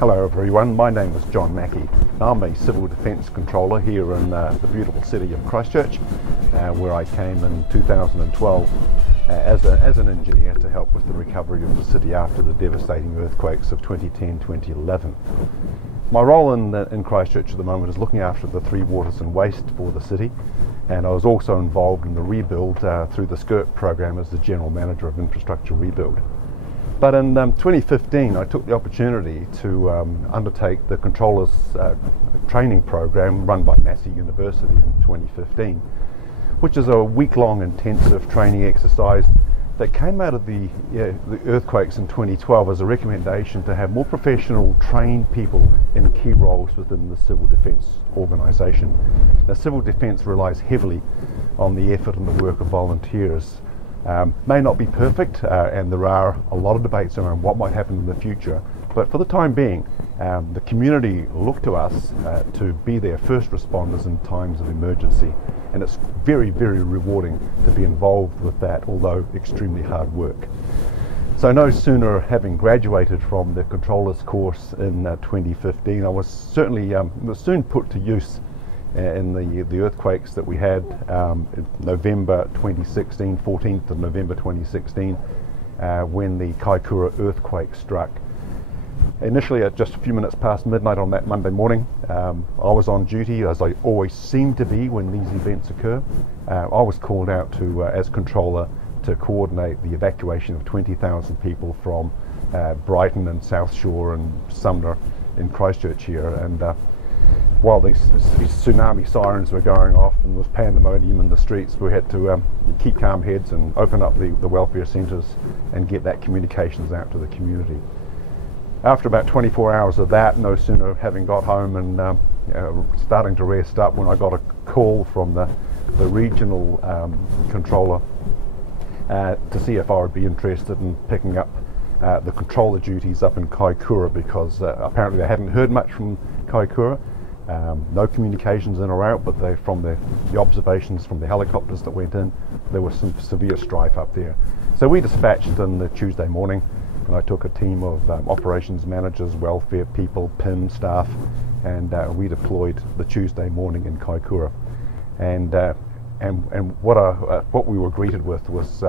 Hello everyone, my name is John Mackey. I'm a Civil Defence Controller here in the beautiful city of Christchurch, where I came in 2012 as an engineer to help with the recovery of the city after the devastating earthquakes of 2010-2011. My role in Christchurch at the moment is looking after the three waters and waste for the city, and I was also involved in the rebuild through the SCIRT program as the General Manager of Infrastructure Rebuild. But in 2015 I took the opportunity to undertake the Controllers training program run by Massey University in 2015, which is a week-long intensive training exercise that came out of the earthquakes in 2012 as a recommendation to have more professional trained people in key roles within the civil defence organisation. Now, civil defence relies heavily on the effort and the work of volunteers. May not be perfect, and there are a lot of debates around what might happen in the future, but for the time being the community look to us to be their first responders in times of emergency, and it's very, very rewarding to be involved with that, although extremely hard work. So no sooner having graduated from the Controllers course in 2015, I was certainly soon put to use in the earthquakes that we had in November 2016, 14th of November 2016, when the Kaikoura earthquake struck. Initially at just a few minutes past midnight on that Monday morning, I was on duty, as I always seem to be when these events occur. I was called out to, as controller, to coordinate the evacuation of 20,000 people from Brighton and South Shore and Sumner in Christchurch here. And while these tsunami sirens were going off and there was pandemonium in the streets, we had to keep calm heads and open up the welfare centres and get that communications out to the community. After about 24 hours of that, no sooner having got home and starting to rest up, when I got a call from the regional controller to see if I would be interested in picking up the controller duties up in Kaikoura, because apparently they hadn't heard much from Kaikoura. No communications in or out, but from the observations from the helicopters that went in, there was some severe strife up there. So we dispatched on the Tuesday morning, and I took a team of operations managers, welfare people, PIM staff, and we deployed the Tuesday morning in Kaikoura. And what we were greeted with was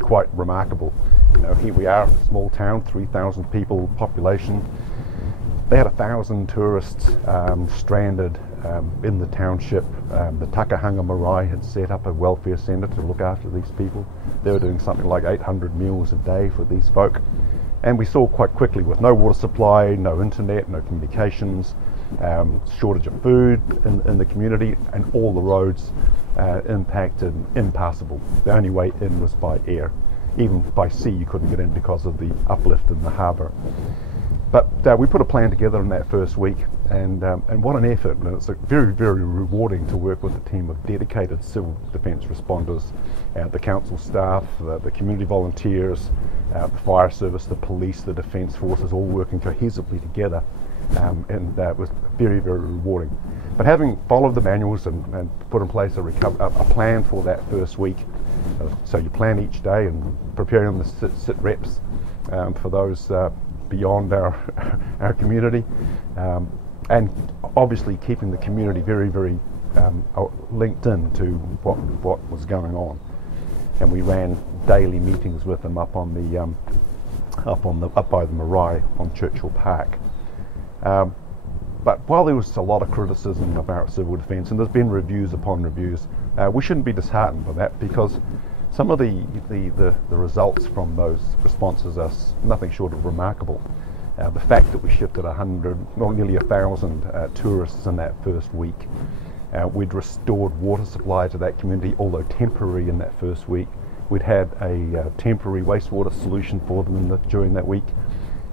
quite remarkable. You know, here we are, a small town, 3,000 people population. They had 1,000 tourists stranded in the township. The Takahanga Marae had set up a welfare centre to look after these people. They were doing something like 800 meals a day for these folk. And we saw quite quickly, with no water supply, no internet, no communications, shortage of food in the community, and all the roads impacted, impassable. The only way in was by air. Even by sea you couldn't get in because of the uplift in the harbour. But we put a plan together in that first week, and what an effort. And it's very, very rewarding to work with a team of dedicated civil defence responders, the council staff, the community volunteers, the fire service, the police, the defence forces, all working cohesively together, and it was very, very rewarding. But having followed the manuals and put in place a plan for that first week, so you plan each day and preparing the sit reps for those beyond our community, and obviously keeping the community very, very linked in to what was going on. And we ran daily meetings with them up by the marae on Churchill Park. But while there was a lot of criticism about civil defence, and there's been reviews upon reviews, we shouldn't be disheartened by that, because some of the results from those responses are nothing short of remarkable. The fact that we shifted 100, or nearly 1,000 tourists in that first week. We'd restored water supply to that community, although temporary in that first week. We'd had a temporary wastewater solution for them during that week.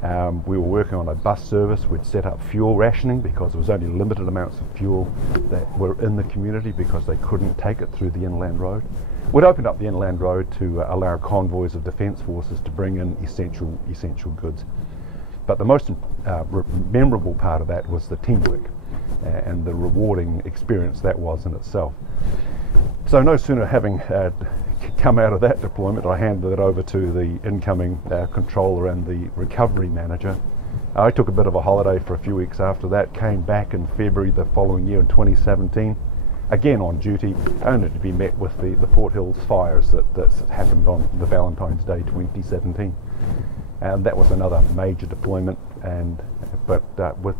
We were working on a bus service. We'd set up fuel rationing because there was only limited amounts of fuel that were in the community because they couldn't take it through the inland road. We'd opened up the inland road to allow convoys of defence forces to bring in essential goods. But the most memorable part of that was the teamwork and the rewarding experience that was in itself. So no sooner having come out of that deployment, I handed it over to the incoming controller and the recovery manager, I took a bit of a holiday for a few weeks after that, came back in February the following year in 2017, again on duty, only to be met with the Fort Hills fires that happened on the Valentine's Day 2017. And that was another major deployment, but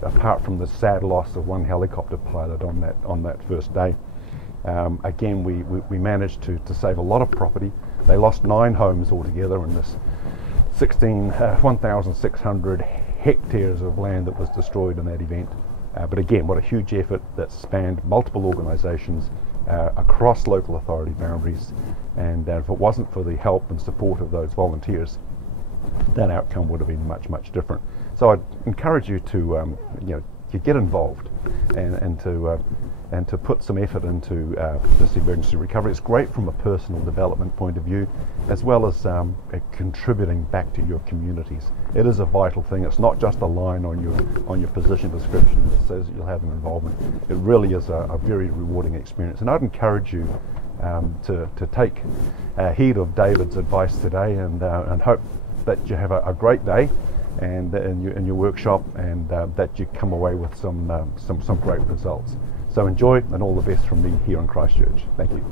apart from the sad loss of one helicopter pilot on that first day, again we managed to save a lot of property. They lost 9 homes altogether in this 1,600 hectares of land that was destroyed in that event. But again, what a huge effort that spanned multiple organisations across local authority boundaries, and if it wasn't for the help and support of those volunteers, that outcome would have been much, much different. So I'd encourage you to to get involved and to put some effort into this emergency recovery. It's great from a personal development point of view, as well as contributing back to your communities. It is a vital thing. It's not just a line on your position description that says you'll have an involvement. It really is a very rewarding experience, and I'd encourage you to take heed of David's advice today, and hope that you have a great day and in your workshop, and that you come away with some great results. So enjoy, and all the best from me here in Christchurch. Thank you.